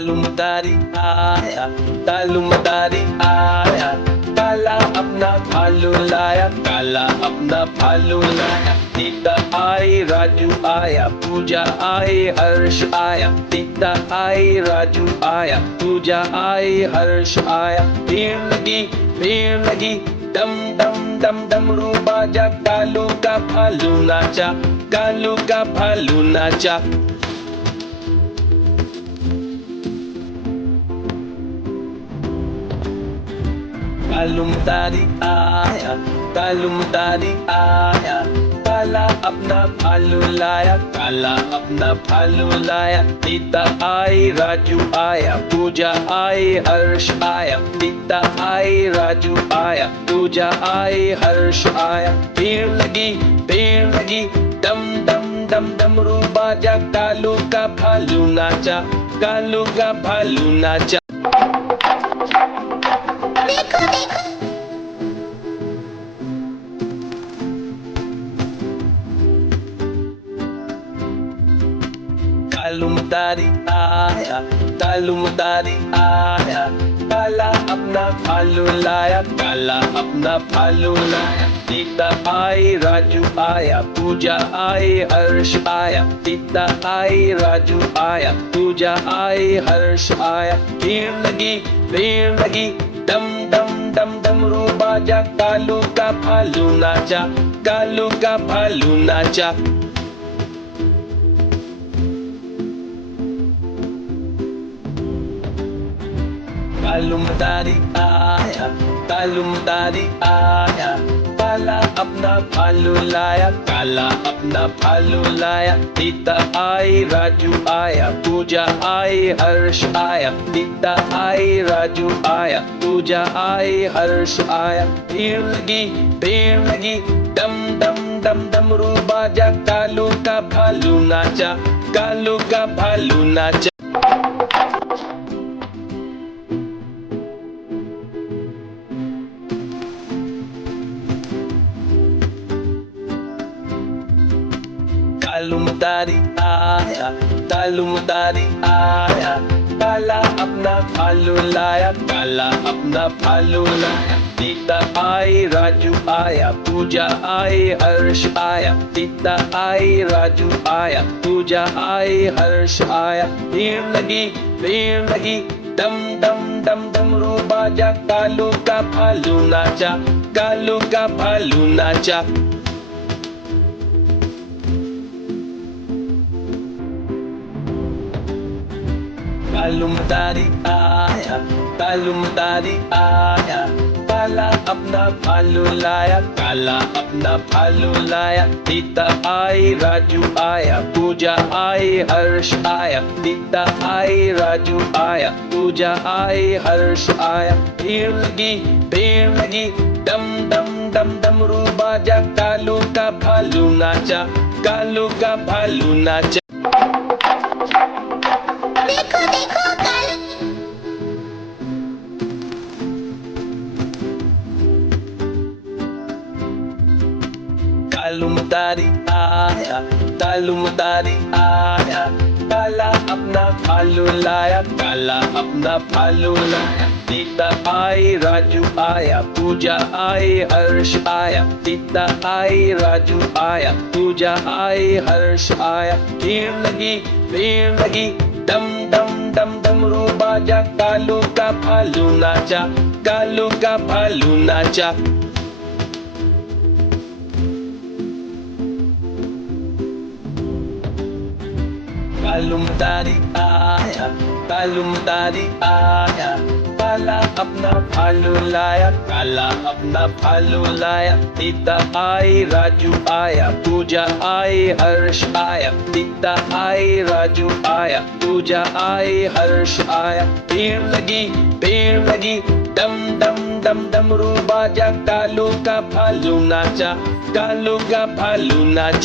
तालुमदारी आया, तालुमदारी आया, काला अपना भालू लाया, काला अपना भालू लाया। सीता आई, राजू आया, पूजा आई, हर्ष आया। सीता आई, राजू आया, पूजा आई, हर्ष आया। भीड़ लगी, डम डम डम डमरू बाजा, कालू का भालू नाचा, कालू का भालू नाचा। तालुमदारी आया, तालुमदारी आया, काला अपना भालू लाया, काला अपना भालू लाया। सीता आई, राजू आया, पूजा आई, हर्ष आया। सीता आई, राजू आया, पूजा आई, हर्ष आया। भीड़ लगी, डम डम डम डमरू बाजा, कालू का भालू नाचा, कालू का भालू नाचा। देखो देखो तालुमदारी आया, तालुमदारी आया, काला अपना भालू लाया, काला अपना भालू लाया। सीता आई, राजू आया, पूजा आई, हर्ष आया। सीता आई, राजू आया, पूजा आई, हर्ष आया। भीड़ लगी, डम डम डम डमरू बाजा, कालू का भालू नाचा, कालू का भालू नाचा। तालुमदारी आया, तालुमदारी आया, काला अपना भालू लाया, काला अपना भालू लाया। सीता आई, राजू आया, पूजा आई, हर्ष आया। सीता आई, राजू आया, पूजा आई, हर्ष आया। भीड़ लगी, डम डम डम डमरू बाजा, कालू का भालू नाचा, कालू का भालू नाचा। तालुमदारी आया, तालुमदारी आया, काला अपना भालू लाया, काला अपना भालू लाया। सीता आई, राजू आया, पूजा आई, हर्ष आया। सीता आई, राजू आया, पूजा आई, हर्ष आया। भीड़ लगी, डम डम डम डमरू बाजा, कालू का भालू नाचा, कालू का भालू नाचा। तालुमदारी आया, तालुमदारी आया, काला अपना भालू लाया, काला अपना भालू लाया। सीता आई, राजू आया, पूजा आई, हर्ष आया। सीता आई, राजू आया, पूजा आई, हर्ष आया। भीड़ लगी, डम डम डम डमरू बाजा, कालू का भालू नाचा, कालू का भालू नाचा। देखो देखो कालू तालुमदारी आया, तालुमदारी आया, काला अपना भालू लाया, काला अपना भालू लाया। सीता आई, राजू आया, पूजा आई, हर्ष आया। सीता आई, राजू आया, पूजा आई, हर्ष आया। भीड़ लगी, डम डम डम डमरू बाजा, कालू का भालू नाचा, कालू का भालू नाचा। तालुमदारी आया, तालुमदारी आया, काला अपना भालू लाया, काला अपना भालू लाया। सीता आई, राजू आया, पूजा आई, हर्ष आया। सीता आई, राजू आया, पूजा आई, हर्ष आया। भीड़ लगी, डम डम डम डमरू बाजा, कालू का भालू नाचा, कालू का भालू नाचा।